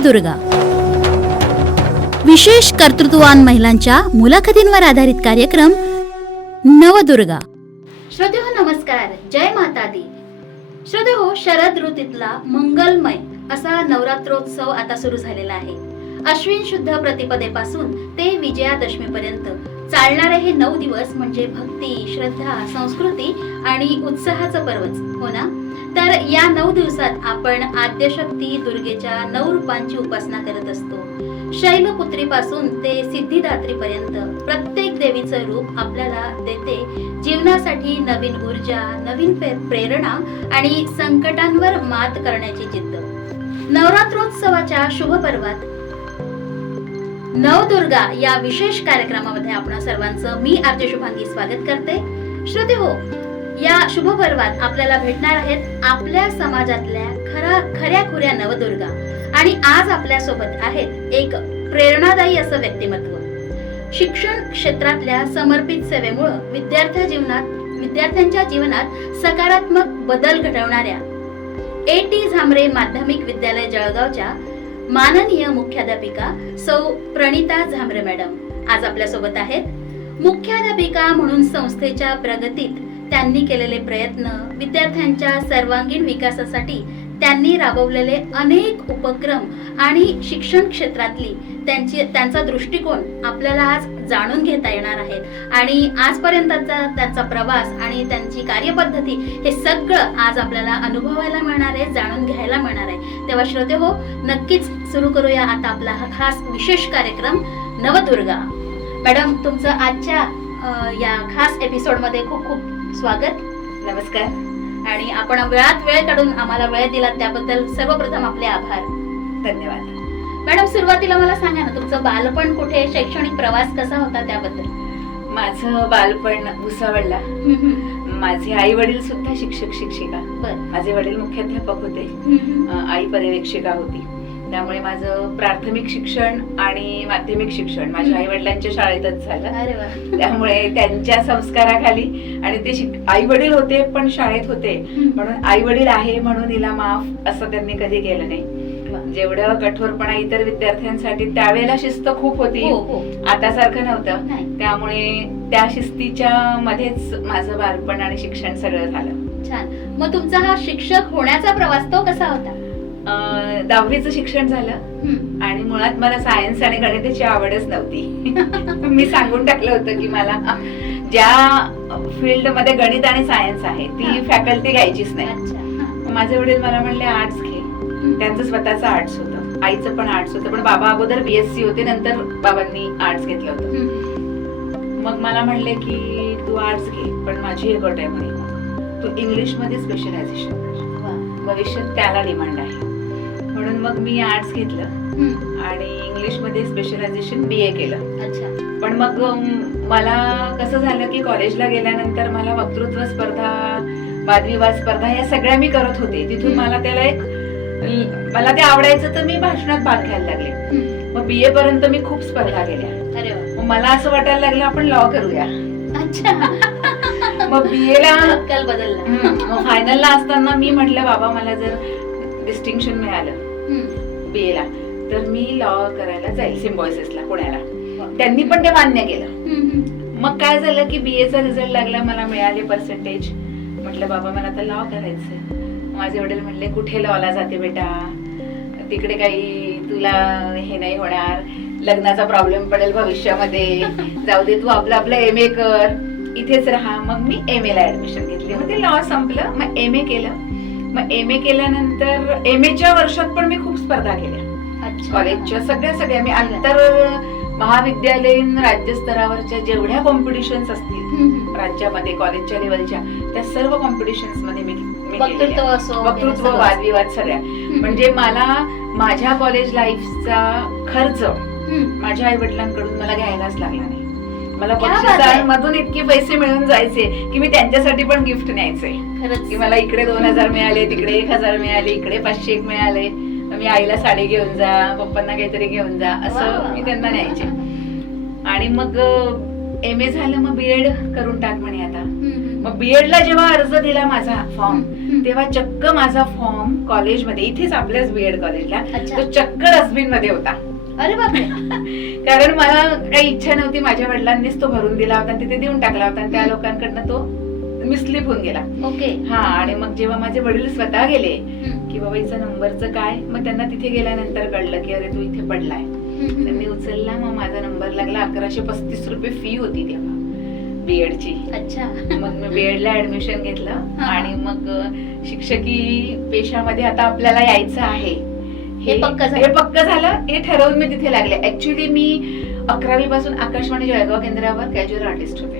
नवदुर्गा विशेष कर्तृत्ववान महिलांच्या मुलाखतींवर आधारित कार्यक्रम नवदुर्गा. श्रोते हो नमस्कार. जय माता दी. श्रोते हो शरद ऋतूतला मंगलमय असा नवरात्रोत्सव आता सुरू झालेला आहे. अश्विन शुद्ध प्रतिपदेपासून ते विजयादशमीपर्यंत चालणारे हे नऊ दिवस म्हणजे भक्ती श्रद्धा संस्कृती आणि उत्साहाचं पर्वच हो ना? तर या नऊ दिवसात आपण आद्यशक्ती दुर्गेच्या नऊ रूपांची उपासना करत असतो. शैलपुत्रीपासून ते सिद्धिदात्रीपर्यंत प्रत्येक देवीचं रूप आपल्याला देते. जीवनासाठी नवीन ऊर्जा नवीन प्रेरणा आणि संकटांवर मात करण्याची जिद्द. नवरात्रोत्सवाच्या शुभ पर्वात नवदुर्गा या विशेष कार्यक्रमामध्ये आपण सर्वांचं मी आरती शुभांगी स्वागत करते. श्रोते हो या शुभ पर्वात आपल्याला भेटणार आहेत आपल्या समाजातल्या खरा खऱ्या खुऱ्या नवदुर्गा. आणि आज आपल्यासोबत आहेत एक प्रेरणादायी असं व्यक्तिमत्व. शिक्षण क्षेत्रातल्या समर्पित सेवेमुळं विद्यार्थ्या जीवनात विद्यार्थ्यांच्या जीवनात सकारात्मक बदल घडवणाऱ्या ए टी झामरे माध्यमिक विद्यालय जळगावच्या माननीय मुख्याध्यापिका सौ प्रणिता झामरे मॅडम आज आपल्यासोबत आहेत. मुख्याध्यापिका म्हणून संस्थेच्या प्रगतीत त्यांनी केलेले प्रयत्न विद्यार्थ्यांच्या सर्वांगीण विकासासाठी त्यांनी राबवलेले अनेक उपक्रम आणि शिक्षण क्षेत्रातली त्यांची त्यांचा दृष्टिकोन आपल्याला आज जाणून घेता येणार आहेत आणि आजपर्यंतचा त्यांचा प्रवास आणि त्यांची कार्यपद्धती हे सगळं आज आपल्याला अनुभवायला मिळणार आहे जाणून घ्यायला मिळणार आहे. तेव्हा श्रोते हो नक्कीच सुरू करूया आता आपला हा खास विशेष कार्यक्रम नवदुर्गा. मॅडम तुमचं आजच्या या खास एपिसोडमध्ये खूप खूप स्वागत नमस्कार. आणि आपण वेळात वेळ काढून आम्हाला वेळ दिला त्याबद्दल सर्वप्रथम आपले आभार. धन्यवाद. मॅडम सुरुवातीला मला सांगा ना तुमचं बालपण कुठे शैक्षणिक प्रवास कसा होता त्याबद्दल? माझं बालपण भुसावळला. माझे आई वडील सुद्धा शिक्षक शिक्षिका. बर. माझे वडील मुख्याध्यापक होते. आई पर्यवेक्षिका होती. त्यामुळे माझं प्राथमिक शिक्षण आणि माध्यमिक शिक्षण माझ्या आई वडिलांच्या शाळेतच झालं. त्यामुळे त्यांच्या संस्काराखाली आणि ते आई वडील होते पण शाळेत होते. म्हणून आई वडील आहे म्हणून हिला माफ असं त्यांनी कधी केलं नाही. जेवढं कठोरपणा इतर विद्यार्थ्यांसाठी त्यावेळेला शिस्त खूप होती. हो हो. आता सारखं नव्हतं त्यामुळे त्या शिस्तीच्या मध्येच माझं बालपण आणि शिक्षण सगळं झालं. छान. मग तुमचा हा शिक्षक होण्याचा प्रवास तो कसा होता? दहावीचं शिक्षण झालं. आणि मुळात मला सायन्स आणि गणिताची आवडच नव्हती. मी सांगून टाकलं होतं की मला ज्या फील्डमध्ये गणित आणि सायन्स आहे ती हा. फॅकल्टी घ्यायचीच नाही. हा. माझे वडील मला म्हणले आर्ट्स घे. त्यांचं स्वतःचं आर्ट्स होतं. आईचं पण आर्ट्स होतं. पण बाबा अगोदर बीएससी होते नंतर बाबांनी आर्ट्स घेतलं होतं. मग मला म्हणले की तू आर्ट्स घे पण माझी एक अट आहे. म्हणे तू इंग्लिशमध्ये स्पेशलायझेशन. भविष्यात त्याला डिमांड आहे. म्हणून मग मी आर्ट्स घेतलं. हम्म. आणि इंग्लिशमध्ये स्पेशलायझेशन बी ए केलं. अच्छा. पण मग अम, मला कसं झालं की कॉलेजला गेल्यानंतर मला वक्तृत्व स्पर्धा वादविवाद स्पर्धा या सगळ्या मी करत होते. तिथून हम्म. मला त्याला एक ल- मला ते आवडायचं तर मी भाषणात भाग घ्यायला लागले. हम्म. मग बी ए पर्यंत मी खूप स्पर्धा केल्या. अरे वा. मग मला असं वाटायला लागलं आपण लॉ करूया. अच्छा. मग बी ला कल बदलला. मग फायनलला असताना मी म्हटलं बाबा मला जर डिस्टिंक्शन मिळालं हम्म. बी ला. तर मी लॉ करायला जाईल सिम्बॉयसिसला पुण्याला. त्यांनी पण ते मान्य केलं. मग काय झालं की बी एचा रिझल्ट लागला मला मिळाले पर्सेंटेज म्हटलं बाबा मला तर लॉ करायचंय. माझे वडील म्हणले कुठे लॉला जाते बेटा? तिकडे काही तुला हे नाही होणार. लग्नाचा प्रॉब्लेम पडेल भविष्यामध्ये. जाऊ दे तू आपलं आपलं एम ए कर. इथेच राहा. मग मी एम ला ऍडमिशन घेतली. मग ते लॉ संपलं. मग एम ए केलं. मग एम ए केल्यानंतर एम एच्या वर्षात पण मी खूप स्पर्धा केल्या कॉलेजच्या सगळ्या सगळ्या मी आंतर महाविद्यालयीन राज्यस्तरावरच्या जेवढ्या कॉम्पिटिशन्स असतील. राज्यामध्ये कॉलेजच्या लेवलच्या त्या सर्व कॉम्पिटिशन्समध्ये मी मी वक्तृत्व. वादविवाद सगळ्या. म्हणजे मला माझ्या कॉलेज लाईफचा खर्च. माझ्या आई वडिलांकडून मला घ्यायलाच लागला नाही मला क्या बात आहे. बक्षिसांमधून इतके पैसे मिळून जायचे की मी त्यांच्यासाठी पण गिफ्ट न्यायचे खरंच की मला इकडे दोन हजार मिळाले तिकडे एक हजार मिळाले इकडे पाचशे एक मिळाले मग मी आईला साडी घेऊन जा पप्पांना काहीतरी घेऊन जा वा, वा, असं. मी त्यांना न्यायचे आणि मग एम ए झालं मग बीएड करून टाक म्हणे आता हम्म, हम्म. मग बीएड ला जेव्हा अर्ज दिला माझा फॉर्म. हम्म. तेव्हा चक्क माझा फॉर्म कॉलेजमध्ये इथेच आपल्याच बीएड कॉलेजला अच्छा तो चक्क डस्टबिनमध्ये होता अरे बापरे. कारण मला काही इच्छा नव्हती माझ्या वडिलांनीच तो भरून दिला होता तिथे देऊन टाकला होता आणि त्या लोकांकडनं तो मिसलीप होऊन गेला. ओके. हा आणि मग जेव्हा माझे वडील स्वतः गेले. की बाबा हिचा नंबरचं काय? मग त्यांना तिथे गेल्यानंतर कळलं की अरे तू इथे पडलाय. त्यांनी उचलला मग माझा नंबर लागला. अकराशे पस्तीस रुपये फी होती तेव्हा बीएड ची. अच्छा. मग मी बीएड ला ऍडमिशन घेतलं. आणि मग शिक्षकी पेशामध्ये आता आपल्याला यायचं आहे. हे पक्क झालं. हे पक्क झालं हे ठरवून मी तिथे लागले ऍक्च्युली मी अकरावी पासून आकाशवाणी जळगाव केंद्रावर कॅज्युअल आर्टिस्ट होते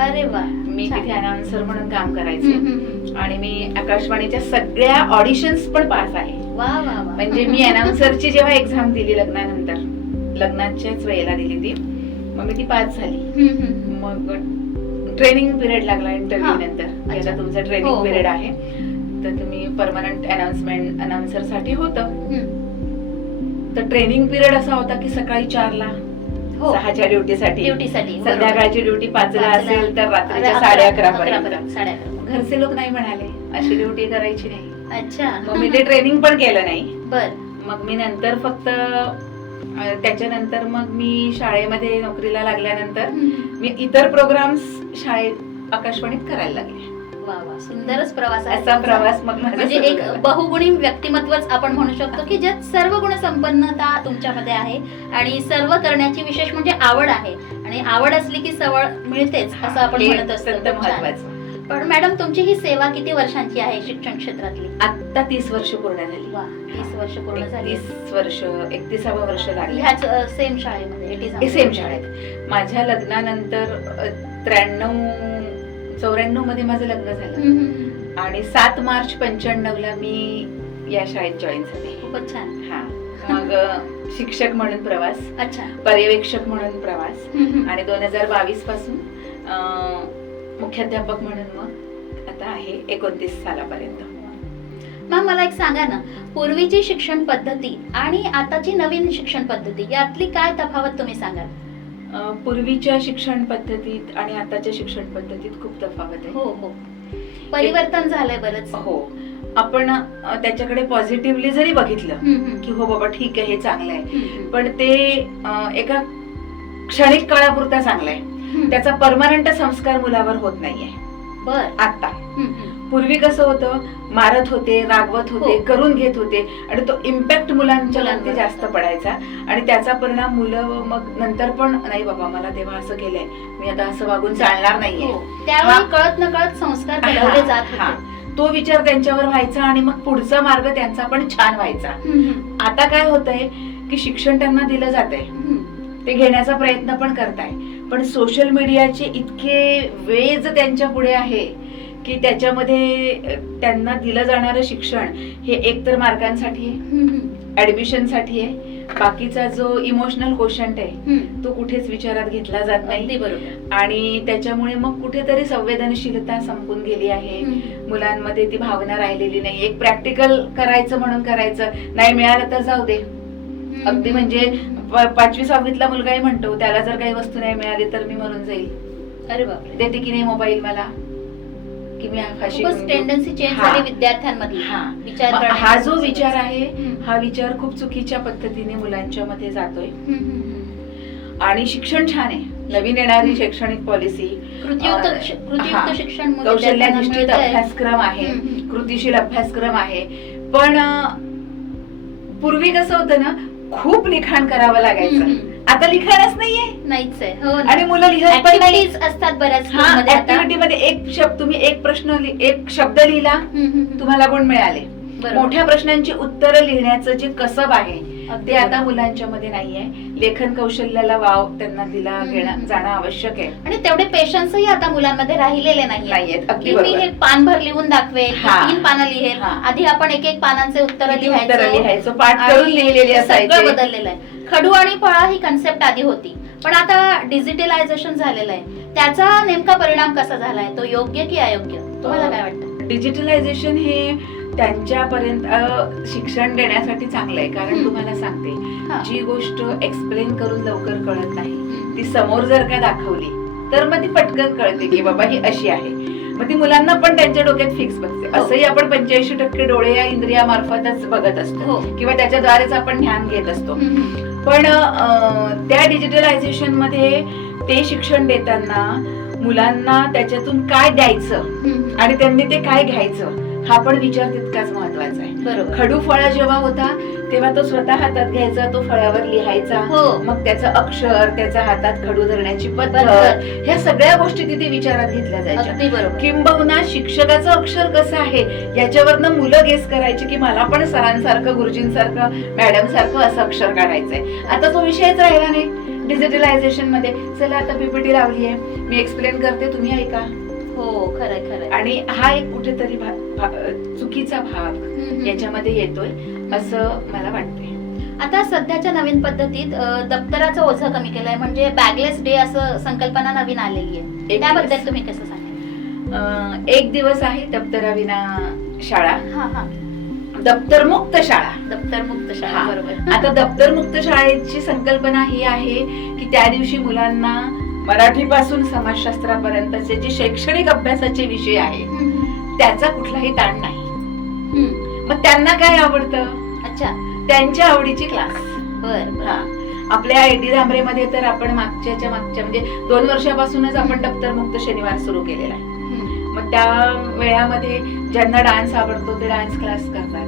अरे वा मी. तिथे अनाउन्सर म्हणून काम करायचे. आणि मी आकाशवाणीच्या सगळ्या ऑडिशन्स पण पास आहे वा वा वा म्हणजे मी अनाउन्सरची जेव्हा एक्झाम दिली लग्नानंतर लग्नाच्याच वेळेला दिली ती मग मी ती पास झाली. मग ट्रेनिंग पिरियड लागला इंटरव्ह्यू. नंतर. आता तुमचा ट्रेनिंग. पिरियड आहे तर तुम्ही परमनंट अनाउन्समेंट अनाउन्सरसाठी होतं. तर ट्रेनिंग पिरियड असा होता की सकाळी चारला हो. सहाच्या ड्युटीसाठी. ड्युटीसाठी. संध्याकाळची ड्युटी पाचला. असेल तर रात्रीच्या साडे अकरा पर्यंत. घरचे लोक नाही म्हणाले अशी ड्युटी करायची नाही. अच्छा. मग मी ते ट्रेनिंग पण केलं नाही. बर. मग मी नंतर फक्त त्याच्यानंतर मग मी शाळेमध्ये नोकरीला लागल्यानंतर मी इतर प्रोग्राम्स शाळेत आकाशवाणीत करायला लागले. वा वा सुंदरच प्रवास असा. प्रवास मग माझा म्हणजे एक. बहुगुणी व्यक्तिमत्वच आपण म्हणू शकतो की ज्यात सर्व गुण संपन्नता तुमच्यामध्ये आहे आणि सर्व करण्याची विशेष म्हणजे आवड आहे. आणि आवड असली की सवळ मिळतेच असं आपण म्हणत असतो. पण मॅडम तुमची ही सेवा किती वर्षांची आहे शिक्षण क्षेत्रातली? आता तीस वर्ष पूर्ण झाली. वा तीस वर्ष पूर्ण झाली. तीस वर्ष एकतीसावं वर्ष लागले ह्याच सेम शाळेमध्ये सेम. शाळेत. माझ्या लग्नानंतर त्र्याण्णव चौऱ्याण्णवमध्ये माझं लग्न झालं. आणि सात मार्च पंच्याण्णव ला मी या शाळेत जॉईन झाले. खूपच छान. हा. मग शिक्षक म्हणून प्रवास अच्छा. पर्यवेक्षक म्हणून प्रवास. आणि दोन हजार बावीसपासून मुख्याध्यापक म्हणून मग आता आहे एकोणतीस सालापर्यंत. मॅम मला एक सांगा ना पूर्वीची शिक्षण पद्धती आणि आताची नवीन शिक्षण पद्धती यातली काय तफावत तुम्ही सांगाल? पूर्वीच्या शिक्षण पद्धतीत आणि आताच्या शिक्षण पद्धतीत खूप तफावत आहे. हो हो. परिवर्तन झालंय बरंच. हो. आपण त्याच्याकडे पॉझिटिव्हली जरी बघितलं. की हो बाबा ठीक आहे हे चांगलं आहे. पण ते एका क्षणिक काळापुरता चांगलं आहे. त्याचा परमनंट संस्कार मुलावर होत नाहीये. बर. आता. पूर्वी कसं होतं मारत होते रागवत होते हो. करून घेत होते आणि तो इम्पॅक्ट मुलांच्या. वरती जास्त पडायचा आणि त्याचा परिणाम मुलं मग नंतर पण नाही बाबा मला तेव्हा असं केलंय मी आता असं वागून चालणार नाहीये हो. त्यावेळी. कळत न कळत संस्कार घडवले जात हा. तो विचार त्यांच्यावर व्हायचा आणि मग पुढचा मार्ग त्यांचा पण छान व्हायचा. आता काय होतंय की शिक्षण त्यांना दिलं जातंय हम्म. ते घेण्याचा प्रयत्न पण करताय पण सोशल मीडियाचे इतके वेज त्यांच्या पुढे आहे की त्याच्यामध्ये त्यांना दिलं जाणारं शिक्षण हे एकतर मार्कांसाठी आहे. ऍडमिशनसाठी आहे. बाकीचा जो इमोशनल क्वेश्चन आहे. तो कुठेच विचारात घेतला जात नाही. बरोबर. आणि त्याच्यामुळे मग कुठेतरी संवेदनशीलता संपून गेली आहे. मुलांमध्ये ती भावना राहिलेली नाही. एक प्रॅक्टिकल करायचं म्हणून करायचं. नाही मिळालं तर जाऊ दे. अगदी म्हणजे पाचवी सहावीतला मुलगाही म्हणतो त्याला जर काही वस्तू नाही मिळाली तर मी मरून जाईल. अरे बापरे. देते की नाही मोबाईल मला? की मी फाशी? टेंडन्सी चेंज हा. झाली विद्यार्थ्यांमधली हा. विचार हा जो. विचार आहे. हा विचार खूप चुकीच्या पद्धतीने मुलांच्या मध्ये जातोय. आणि शिक्षण छान आहे नवीन येणारी शैक्षणिक पॉलिसी शिक्षण कौशल्याधिष्ठित. अभ्यासक्रम आहे. कृतीशील अभ्यासक्रम आहे पण पूर्वी कसं होतं ना खूप लिखाण करावं लागायचं. आता लिखाणच नाहीये नाहीच आहे हो ना. आणि मुलं लिहत पण नाही Activities असतात बऱ्याच हा आता. ऍक्टिव्हिटी मध्ये एक शब्द तुम्ही एक प्रश्न लि- एक शब्द लिहिला हम्म, हम्म, हम्म. तुम्हाला गुण मिळाले बरोबर. मोठ्या प्रश्नांची उत्तरं लिहिण्याचं जे कसब आहे अगदी ते आता बरोबर. मुलांच्या मध्ये नाहीये लेखन कौशल्याला वाव त्यांना दिला हम्म, घेणं. जाणं आवश्यक आहे आणि तेवढे पेशन्सही आता मुलांमध्ये राहिलेले नाही नाहीयेत अगदी की मी बरोबर हे पानभर लिहून दाखवेल हा. तीन पानं लिहेल हा. आधी आपण एक एक पानांचे उत्तर किती उत्तरं लिहायचो लिहायचो पाठ करून लिहिलेली सगळं असायची बदललेलं आहे खडू आणि फळा ही कन्सेप्ट आधी होती. पण आता डिजिटलायझेशन झालेलं आहे. त्याचा नेमका परिणाम कसा झालाय? तो योग्य की अयोग्य? तुम्हाला काय वाटतं? डिजिटलायझेशन हे त्यांच्यापर्यंत शिक्षण देण्यासाठी चांगलं आहे. कारण. तुम्हाला सांगते. जी गोष्ट एक्सप्लेन करून लवकर कळत नाही. ती समोर जर का दाखवली तर मग ती पटकन कळते की बाबा ही अशी आहे. मग ती मुलांना पण त्यांच्या डोक्यात फिक्स बसते हो. असंही आपण पंच्याऐंशी टक्के डोळे या इंद्रियामार्फतच बघत असतो हो. किंवा त्याच्याद्वारेच आपण ध्यान घेत असतो. पण त्या डिजिटलायझेशनमध्ये ते शिक्षण देताना मुलांना त्याच्यातून काय द्यायचं आणि त्यांनी ते काय घ्यायचं हा पण विचार तितकाच महत्त्वाचा आहे. बरोबर. खडू फळ जेव्हा होता तेव्हा तो स्वतः हातात घ्यायचा तो फळावर लिहायचा. हो. मग त्याचं अक्षर त्याच्या हातात खडू धरण्याची पद्धत. ह्या सगळ्या गोष्टी तिथे विचारात घेतल्या जायच्या. किंबहुना शिक्षकाचं अक्षर कसं आहे याच्यावरनं मुलं गेस करायची की मला पण सरांसारखं गुरुजींसारखं मॅडम सारखं असं अक्षर काढायचंय. आता तो विषयच राहिला नाही. डिजिटलायझेशनमध्ये. चला आता पीपीटी लावली आहे मी एक्सप्लेन करते. तुम्ही ऐका. हो खरंय खरंय. आणि हा एक कुठेतरी भा- भा- चुकीचा भाग. याच्यामध्ये येतोय असं मला वाटतंय. आता सध्याच्या नवीन पद्धतीत दप्तराचं ओझं कमी केलंय म्हणजे बॅगलेस डे असं संकल्पना नवीन आलेली आहे एक त्याबद्दल दिवस. तुम्ही कसं सांगाल? अं, एक दिवस आहे दप्तराविना शाळा. हा हा. दप्तर मुक्त शाळा. दप्तर मुक्त शाळा. बरोबर. आता दप्तर मुक्त शाळेची संकल्पना ही आहे की त्या दिवशी मुलांना मराठीपासून समाजशास्त्रापर्यंतचे जे शैक्षणिक अभ्यासाचे विषय आहे त्याचा कुठलाही ताण नाही. मग त्यांना काय आवडतं? अच्छा. त्यांच्या आवडीची क्लास बर. हा. आपल्या आयटी मध्ये तर आपण मागच्याच्या मागच्या म्हणजे दोन वर्षापासूनच आपण दप्तर मुक्त शनिवार सुरू केलेला आहे. मग त्या वेळामध्ये ज्यांना डान्स आवडतो ते डान्स क्लास करतात.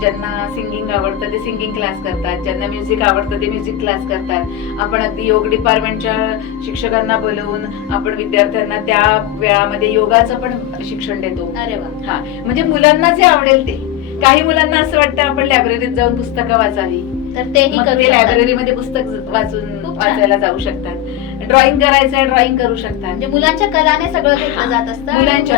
ज्यांना सिंगिंग आवडतं ते सिंगिंग क्लास करतात ज्यांना म्युझिक आवडतं ते म्युझिक क्लास करतात. आपण अगदी योग डिपार्टमेंटच्या शिक्षकांना बोलवून आपण विद्यार्थ्यांना त्या वेळामध्ये योगाचं पण शिक्षण देतो. अरे वा. हा म्हणजे मुलांना जे आवडेल ते. काही मुलांना असं वाटतं आपण लायब्ररीत जाऊन पुस्तकं वाचावी. तर तेही. लायब्ररीमध्ये पुस्तक वाचून. वाचायला जाऊ शकतात. ड्रॉइंग करायचं ड्रॉइंग करू शकतात. म्हणजे मुलांच्या कलाने सगळं. घेतलं जात असतं मुलांच्या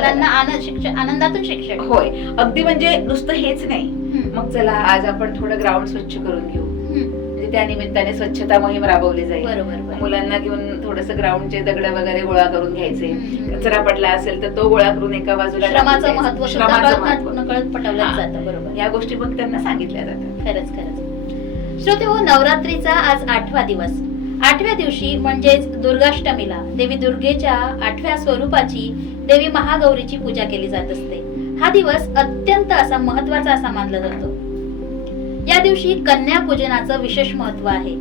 आनंदातून शिक्षण. होय. अगदी म्हणजे नुसतं हेच नाही. मग चला आज आपण थोडं ग्राउंड स्वच्छ करून घेऊ. म्हणजे त्या निमित्ताने स्वच्छता मोहीम राबवली जाईल बरोबर. मुलांना घेऊन थोडस ग्राउंडचे दगड वगैरे गोळा करून घ्यायचे. कचरा पडला असेल तर तो गोळा करून एका बाजूला श्रमाचं. महत्त्व. नकळत पटवलं. जातं बरोबर या गोष्टी पण त्यांना सांगितल्या जातात खरंच खरंच श्रोते हो नवरात्रीचा आज आठवा दिवस आठव्या दिवशी म्हणजेच दुर्गाष्टमीला देवी दुर्गेच्या आठव्या स्वरूपाची देवी महागौरीची पूजा केली जात असते हा दिवस अत्यंत असा महत्त्वाचा असा मानला जातो. या दिवशी कन्या पूजनाचं विशेष महत्त्व आहे.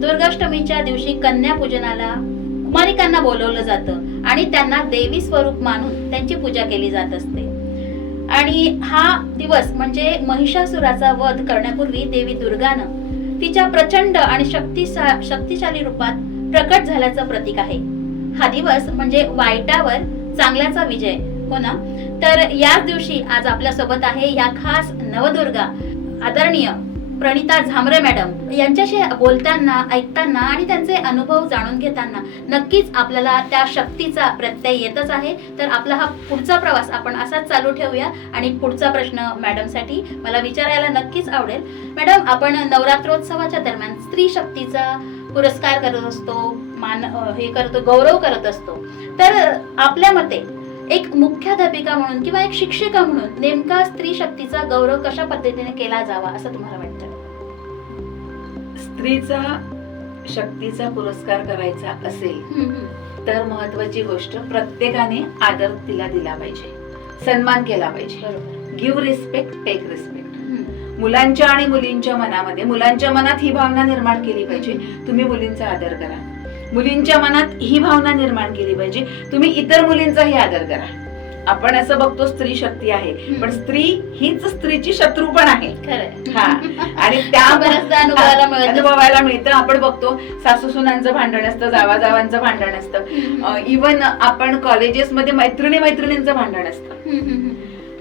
दुर्गाष्टमीच्या दिवशी कन्या पूजनाला कुमारिकांना बोलवलं जातं आणि त्यांना देवी स्वरूप मानून त्यांची पूजा केली जात असते. आणि हा दिवस म्हणजे महिषासुराचा वध करण्यापूर्वी देवी दुर्गानं तिच्या प्रचंड आणि शक्ती शक्तिशाली रूपात प्रकट झाल्याचं प्रतीक आहे. हा दिवस म्हणजे वाईटावर चांगल्याचा विजय हो ना? तर याच दिवशी आज आपल्यासोबत आहे या खास नवदुर्गा आदरणीय प्रणिता झामरे मॅडम. यांच्याशी बोलताना ऐकताना आणि त्यांचे अनुभव जाणून घेताना नक्कीच आपल्याला त्या शक्तीचा प्रत्यय येतच आहे. तर आपला हा पुढचा प्रवास आपण असाच चालू ठेवूया आणि पुढचा प्रश्न मॅडमसाठी मला विचारायला नक्कीच आवडेल. मॅडम आपण नवरात्रोत्सवाच्या दरम्यान स्त्री शक्तीचा पुरस्कार करत असतो मान हे करतो गौरव करत असतो. तर आपल्या मते एक मुख्याध्यापिका म्हणून किंवा एक शिक्षिका म्हणून नेमका स्त्री शक्तीचा गौरव कशा पद्धतीने केला जावा असं तुम्हाला वाटतं? स्त्रीचा शक्तीचा पुरस्कार करायचा असेल. तर महत्वाची गोष्ट प्रत्येकाने आदर तिला दिला पाहिजे सन्मान केला पाहिजे. Give respect take respect. मुलांच्या आणि मुलींच्या मनामध्ये मुलांच्या मनात ही भावना निर्माण केली पाहिजे. तुम्ही मुलींचा आदर करा. मुलींच्या मनात ही भावना निर्माण केली पाहिजे. तुम्ही इतर मुलींचाही आदर करा. आपण असं बघतो स्त्री शक्ती आहे. पण स्त्री हीच स्त्रीची शत्रू पण आहे. हा. आणि त्या अनुभवायला मिळत आपण बघतो सासू सुनांचं भांडण असतं जावा जावांचं भांडण असतं. इवन आपण कॉलेजेस मध्ये मैत्रिणी मैत्रिणींचं भांडण असतं.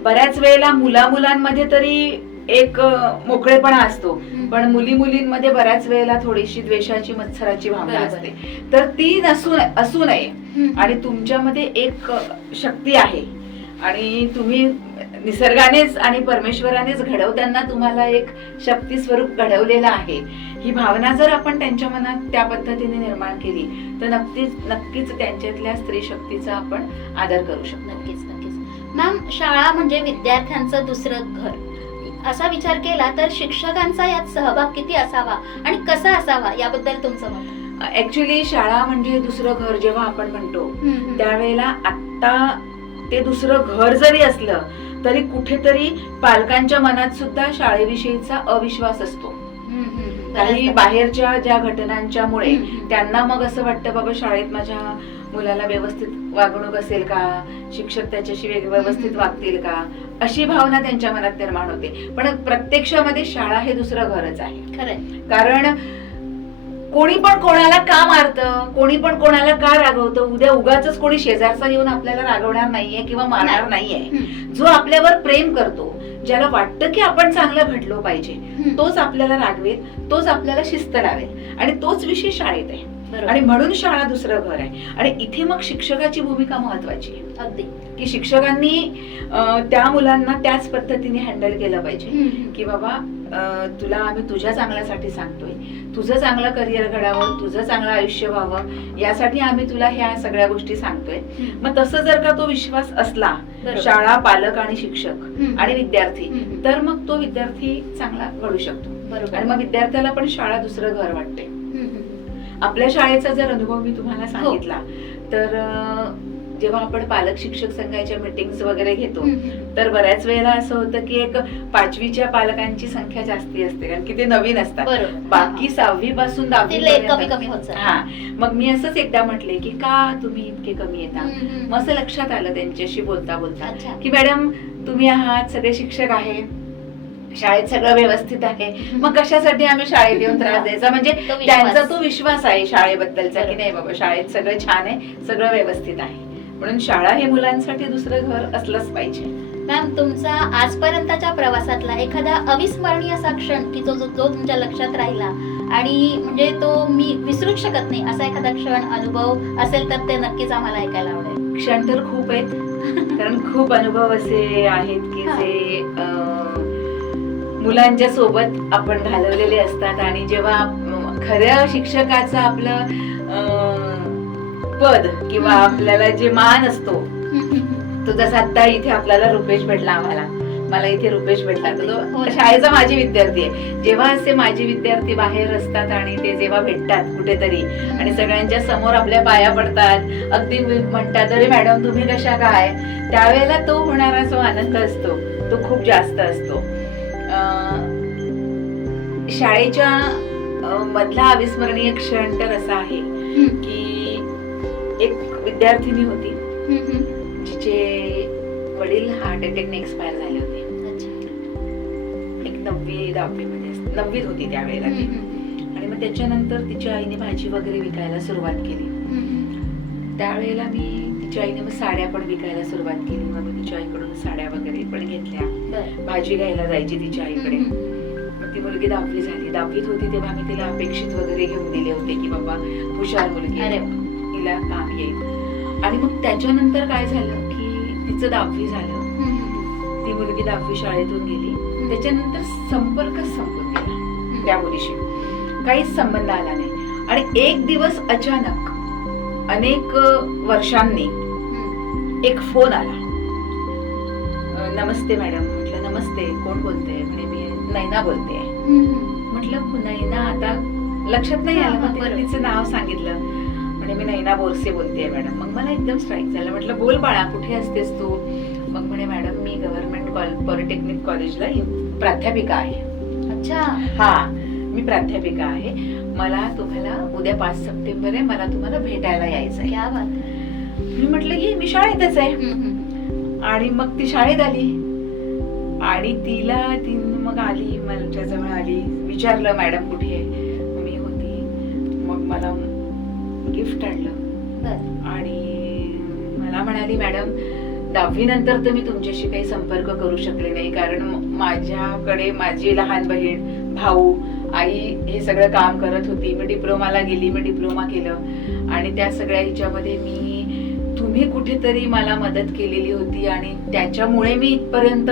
बऱ्याच वेळेला मुला मुलांमध्ये तरी एक मोकळेपणा असतो. पण मुली मुलींमध्ये बऱ्याच वेळेला थोडीशी द्वेषाची मत्सराची भावना. असते. तर ती नसू असू नये. आणि तुमच्यामध्ये एक शक्ती आहे. आणि तुम्ही निसर्गानेच आणि परमेश्वरानेच घडवताना तुम्हाला एक शक्ती स्वरूप घडवलेलं आहे. ही भावना जर आपण त्यांच्या मनात त्या पद्धतीने निर्माण केली तर नक्कीच नक्कीच त्यांच्यातल्या स्त्री शक्तीचा आपण आदर करू शकतो. नक्कीच नक्कीच. मॅम शाळा म्हणजे विद्यार्थ्यांचं दुसरं घर. असा विचार केला तर शिक्षकांचा यात सहभाग किती असावा आणि कसा असावा याबद्दल तुमचं मत ऍक्च्युली शाळा म्हणजे दुसरं घर जेव्हा आपण म्हणतो. त्यावेळेला आत्ता ते दुसरं घर जरी असलं तरी कुठेतरी पालकांच्या मनात सुद्धा शाळेविषयीचा अविश्वास असतो. काही. बाहेरच्या ज्या घटनांच्या मुळे हम्म, हम्म. त्यांना मग असं वाटतं बाबा शाळेत माझ्या मुलाला व्यवस्थित वागणूक असेल का? शिक्षक त्याच्याशी व्यवस्थित. वागतील का? अशी भावना त्यांच्या मनात निर्माण होते. पण प्रत्यक्षामध्ये शाळा हे दुसरं घरच आहे. खरंय. कारण कोणी पण कोणाला का मारतं कोणी पण कोणाला का रागवतं उद्या उगाच कोणी शेजारचा येऊन आपल्याला रागवणार नाहीये किंवा मारणार नाहीये. जो आपल्यावर प्रेम करतो ज्याला वाटतं की आपण चांगलं घडलो पाहिजे. तोच आपल्याला रागवेल तोच आपल्याला शिस्त लावेल आणि तोच विषय शाळेत आहे. आणि म्हणून शाळा दुसरं घर आहे आणि इथे मग शिक्षकाची भूमिका महत्वाची आहे अगदी की शिक्षकांनी त्या मुलांना त्याच पद्धतीने हँडल केलं पाहिजे. की बाबा तुला आम्ही तुझ्या चांगल्यासाठी सांगतोय तुझं चांगलं करिअर घडावं तुझं चांगलं आयुष्य व्हावं यासाठी आम्ही तुला ह्या सगळ्या गोष्टी सांगतोय. मग तसं जर का तो विश्वास असला. शाळा पालक आणि शिक्षक. आणि विद्यार्थी. तर मग तो विद्यार्थी चांगला घडू शकतो बरोबर आणि मग विद्यार्थ्याला पण शाळा दुसरं घर वाटते. आपल्या शाळेचा जर अनुभव मी तुम्हाला हो. सांगितला तर जेव्हा आपण पालक शिक्षक संघाच्या मिटिंग वगैरे घेतो. तर बऱ्याच वेळेला असं होतं की एक पाचवीच्या पालकांची संख्या जास्ती असते कारण की ते नवीन असतात बाकी सहावी पासून दहावी. हा मग मी असंच एकदा म्हटले की का तुम्ही इतके कमी येता. मग असं लक्षात आलं त्यांच्याशी बोलता बोलता की मॅडम तुम्ही आहात सगळे शिक्षक आहे शाळेत सगळं व्यवस्थित आहे मग कशासाठी आम्ही शाळेत येऊन त्रास द्यायचा म्हणजे. त्यांचा तो विश्वास आहे शाळेबद्दलचा की. नाही बाबा शाळेत सगळं छान आहे सगळं व्यवस्थित आहे म्हणून शाळा हे मुलांसाठी दुसरं घर असलंच पाहिजे मॅम तुमचा आजपर्यंतच्या प्रवासातला एखादा अविस्मरणीय असा क्षण की तो जो जो तुमच्या लक्षात राहिला आणि म्हणजे तो मी विसरूच शकत नाही असा एखादा क्षण अनुभव असेल तर ते नक्कीच आम्हाला ऐकायला आवडेल क्षण तर खूप आहेत कारण खूप अनुभव असे आहेत की. जे मुलांच्या सोबत आपण घालवलेले असतात आणि जेव्हा खऱ्या शिक्षकाचं आपलं पद किंवा. आपल्याला जे मान असतो तो जसा आता इथे आपल्याला रुपेश भेटला आम्हाला मला इथे रुपेश भेटला हो तो ना. शाळेचा माझी विद्यार्थी आहे जेव्हा असे माझे विद्यार्थी बाहेर असतात आणि ते जेव्हा भेटतात कुठेतरी आणि सगळ्यांच्या समोर आपल्या पाया पडतात अगदी म्हणतात अरे मॅडम तुम्ही कशा काय त्यावेळेला तो होणारा जो आनंद असतो तो खूप जास्त असतो शाळेच्या मधला अविस्मरणीय क्षण तर असा आहे की एक विद्यार्थिनी होती. जिचे वडील हार्ट अटॅकने एक्सपायर झाले होते. एक नववी दहावीमध्ये असते नववीत होती त्यावेळेला ती आणि मग त्याच्यानंतर तिच्या आईने भाजी वगैरे विकायला सुरुवात केली. त्यावेळेला मी तिच्या आईने मग साड्या पण विकायला सुरुवात केली. मग तिच्या आईकडून साड्या वगैरे पण घेतल्या. भाजी घ्यायला जायची तिच्या आईकडे. मग ती मुलगी दहावी झाली. दहावीत होती तेव्हा मी तिला अपेक्षित वगैरे घेऊन दिले होते की बाबा हुशार मुलगी. तिला काम येईल. आणि मग त्याच्यानंतर काय झालं की तिचं दहावी झालं. ती मुलगी दहावी शाळेतून गेली. त्याच्यानंतर संपर्क संपून गेला. त्या मुलीशी. काहीच संबंध आला नाही. आणि एक दिवस अचानक अनेक वर्षांनी. एक फोन आला. नमस्ते मॅडम. म्हटलं नमस्ते. कोण बोलते म्हणे मी नैना बोलते. म्हटलं नैना आता लक्षात नाही आलं. तिचं नाव सांगितलं. म्हणे मी नैना बोरसे बोलतेय मॅडम. मग मला एकदम स्ट्राईक झालं. म्हटलं बोल बाळा कुठे असतेस तू? मग म्हणे मॅडम मी गव्हर्नमेंट पॉलिटेक्निक कॉलेजला प्राध्यापिका आहे. अच्छा. हा मी प्राध्यापिका आहे. मला तुम्हाला उद्या पाच सप्टेंबर आहे मला तुम्हाला भेटायला यायचं आहे. मी म्हटलं ये मी शाळेतच आहे. आणि मग ती शाळेत आली. आणि तिला ती मग आली माझ्याजवळ आली. विचारलं मॅडम कुठे आहे? मी होती. मग मला गिफ्ट आणलं. आणि मला म्हणाली मॅडम दहावी नंतर तर मी तुमच्याशी काही संपर्क करू शकले नाही. कारण माझ्याकडे माझी लहान बहीण भाऊ आई हे सगळं काम करत होती. मी डिप्लोमाला गेली मी डिप्लोमा केलं. आणि त्या सगळ्या ह्याच्यामध्ये मी तुम्ही कुठेतरी मला मदत केलेली होती आणि त्याच्यामुळे मी इथपर्यंत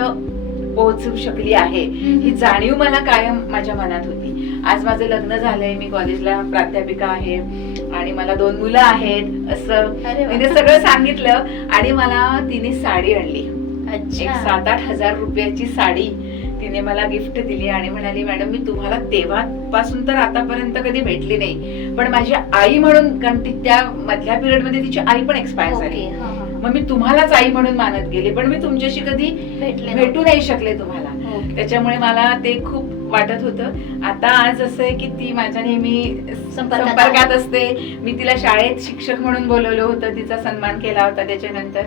पोहोचू शकली आहे. ही जाणीव मला कायम माझ्या मनात होती. आज माझं लग्न झालंय मी कॉलेजला प्राध्यापिका आहे आणि मला दोन मुलं आहेत असं. तिने सगळं सांगितलं आणि मला तिने साडी आणली. एक सात आठ हजार रुपयाची साडी तिने मला गिफ्ट दिली आणि म्हणाली मॅडम मी तुम्हाला तेव्हापासून तर आतापर्यंत कधी भेटली नाही. पण माझी आई म्हणून कारण ती त्या मधल्या पिरियडमध्ये तिची आई पण एक्सपायर झाली. मग मी तुम्हालाच आई म्हणून मानत गेले पण मी तुमच्याशी कधी भेटू नाही शकले तुम्हाला. त्याच्यामुळे मला ते खूप वाटत होतं. आता आज असं आहे की ती माझ्या नेहमी संपर्कात असते. मी तिला शाळेत शिक्षक म्हणून बोलवलं होतं तिचा सन्मान केला होता त्याच्यानंतर.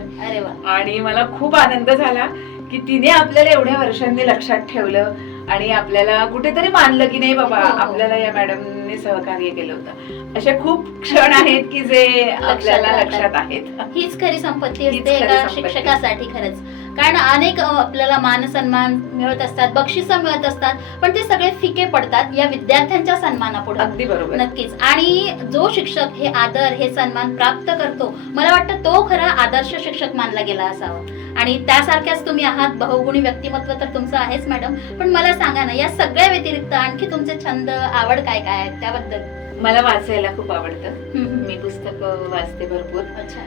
आणि मला खूप आनंद झाला. की तिने आपल्याला एवढ्या वर्षांनी लक्षात ठेवलं आणि आपल्याला कुठेतरी मानलं की नाही बाबा हो, हो. आपल्याला या मॅडमने सहकार्य केलं होतं असे खूप क्षण आहेत की जे आपल्याला. लक्षात आहेत हीच खरी संपत्ती असते एका. शिक्षकासाठी खरंच कारण अनेक आपल्याला मान सन्मान मिळत असतात बक्षिसं मिळत असतात पण ते सगळे फिके पडतात या विद्यार्थ्यांच्या सन्मानापुढे. अगदी बरोबर. नक्कीच. आणि जो शिक्षक हे आदर हे सन्मान प्राप्त करतो मला वाटतं तो खरा आदर्श शिक्षक मानला गेला असावा. आणि त्यासारख्याच तुम्ही आहात बहुगुणी व्यक्तिमत्व तर तुमचं आहेच मॅडम. पण मला सांगा ना या सगळ्या व्यतिरिक्त आणखी तुमचे छंद आवड काय काय आहेत त्याबद्दल? मला वाचायला खूप आवडतं. मी पुस्तकं वाचते भरपूर. अच्छा.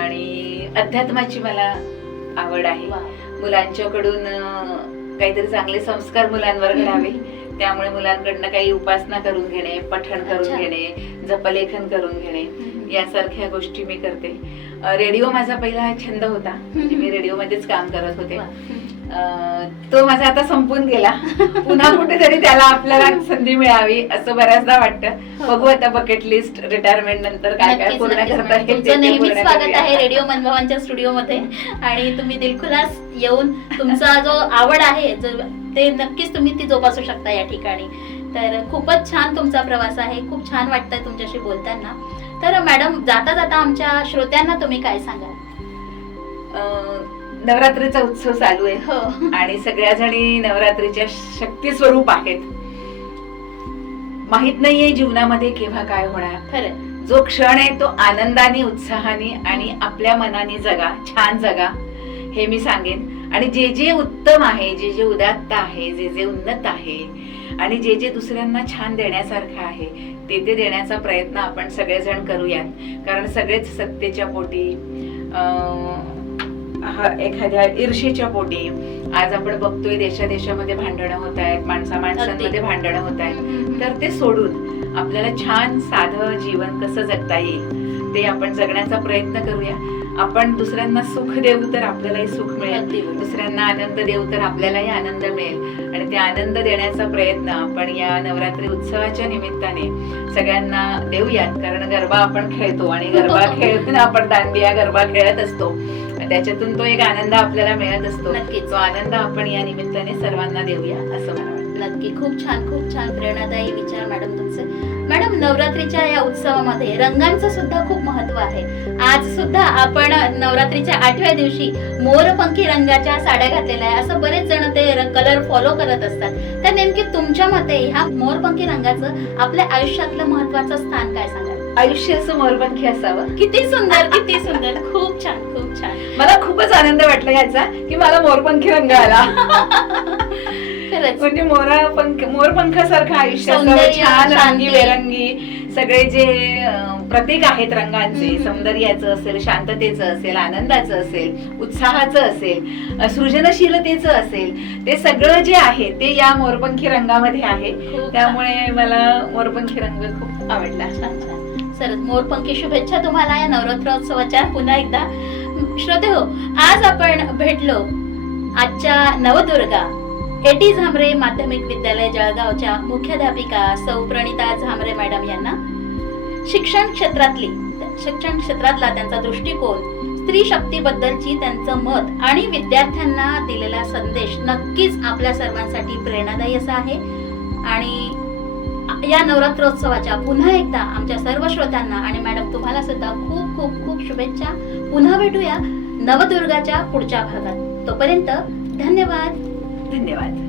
आणि अध्यात्माची मला आवड आहे. मुलांच्याकडून काहीतरी चांगले संस्कार मुलांवर घडावे त्यामुळे मुलांकडनं काही उपासना करून घेणे पठण करून. घेणे जपलेखन करून घेणे. यासारख्या गोष्टी मी करते रेडिओ माझा पहिला छंद होता म्हणजे मी रेडिओमध्येच काम करत होते तो माझा आता संपून गेला. पुन्हा कुठेतरी त्याला आपल्याला संधी मिळावी असं बऱ्याचदा वाटतं. बघू आता बकेट लिस्ट रिटायरमेंट नंतर काय काय पूर्ण करता. येईल स्वागत. आहे रेडिओ मनभवांच्या स्टुडिओमध्ये. आणि तुम्ही दिलखुलास येऊन तुमचा जो आवड आहे जो ते नक्कीच तुम्ही ती जोपासू शकता या ठिकाणी. तर खूपच छान तुमचा प्रवास आहे. खूप छान वाटतंय तुमच्याशी बोलताना. तर मॅडम जाता जाता आमच्या श्रोत्यांना तुम्ही काय सांगाल? नवरात्रीचा उत्सव चालू आहे. हो. आणि सगळ्या जणी नवरात्रीच्या शक्ती स्वरूप आहेत. माहीत नाहीये जीवनामध्ये केव्हा काय होणार. खरं. जो क्षण आहे तो आनंदाने उत्साहाने आणि आपल्या मनाने जगा छान जगा हे मी सांगेन. आणि जे जे उत्तम आहे जे जे उदात्त आहे जे जे उन्नत आहे आणि जे जे दुसऱ्यांना छान देण्यासारखं आहे ते ते देण्याचा प्रयत्न आपण सगळेजण करूयात. कारण सगळेच सत्तेच्या पोटी अं, एखाद्या ईर्षेच्या पोटी आज आपण बघतोय देशादेशामध्ये भांडणं होत आहेत माणसा माणसांमध्ये. भांडणं होत आहेत. तर ते सोडून आपल्याला छान साधं जीवन कसं जगता येईल ते आपण जगण्याचा प्रयत्न करूया. आपण दुसऱ्यांना सुख देऊ तर आपल्यालाही सुख मिळेल. दुसऱ्यांना आनंद देऊ तर आपल्यालाही आनंद मिळेल. आणि ते आनंद देण्याचा प्रयत्न आपण या नवरात्री उत्सवाच्या निमित्ताने सगळ्यांना देऊयात. कारण गरबा आपण खेळतो आणि गरबा खेळून आपण दांडिया गरबा खेळत असतो. त्याच्यातून तो एक आनंद आपल्याला मिळत असतो. नक्कीच. तो आनंद आपण या निमित्ताने सर्वांना देऊया असं मला वाटतं. नक्की. खूप छान खूप छान प्रेरणादायी विचार मॅडम तुमचे. मॅडम नवरात्रीच्या या उत्सवामध्ये रंगांचं सुद्धा खूप महत्त्व आहे. आज सुद्धा आपण नवरात्रीच्या आठव्या दिवशी मोरपंखी रंगाच्या साड्या घातलेल्या आहे. असं बरेच जण ते कलर फॉलो करत असतात. तर नेमकी तुमच्या मते ह्या मोरपंखी रंगाचं आपल्या आयुष्यातलं महत्वाचं स्थान काय सांगाल आयुष्य असं मोरपंखी असावं? किती सुंदर किती सुंदर. खूप छान खूप छान. मला खूपच आनंद वाटला याचा की मला मोरपंखी रंग आला. खरंच. म्हणजे मोरा पंख मोरपंखासारखं आयुष्य असावं, छान. रंगी बेरंगी सगळे जे प्रतीक आहेत रंगांचे. सौंदर्याचं असेल शांततेचं असेल आनंदाचं असेल उत्साहाचं असेल सृजनशीलतेचं असेल ते सगळं जे आहे ते या मोरपंखी रंगामध्ये आहे. त्यामुळे मला मोरपंखी रंग खूप आवडला. छान छान. सरस. मोरपंखी शुभेच्छा तुम्हाला या नवरात्रोत्सवाच्या. पुन्हा एकदा. श्रोते हो आज आपण भेटलो आजच्या नवदुर्गा. एटी झांबरे माध्यमिक विद्यालय जळगावच्या मुख्याध्यापिका सौ प्रणिता झांबरे मॅडम यांना. शिक्षण क्षेत्रातली शिक्षण क्षेत्रातला त्यांचा दृष्टिकोन स्त्री शक्तीबद्दलची त्यांचं मत आणि विद्यार्थ्यांना दिलेला संदेश नक्कीच आपल्या सर्वांसाठी प्रेरणादायी असा आहे. आणि या नवरात्रोत्सवाच्या पुन्हा एकदा आमच्या सर्व श्रोत्यांना आणि मॅडम तुम्हाला सुद्धा खूप खूप खूप शुभेच्छा. पुन्हा भेटूया नवदुर्गाच्या पुढच्या भागात. तोपर्यंत धन्यवाद. धन्यवाद.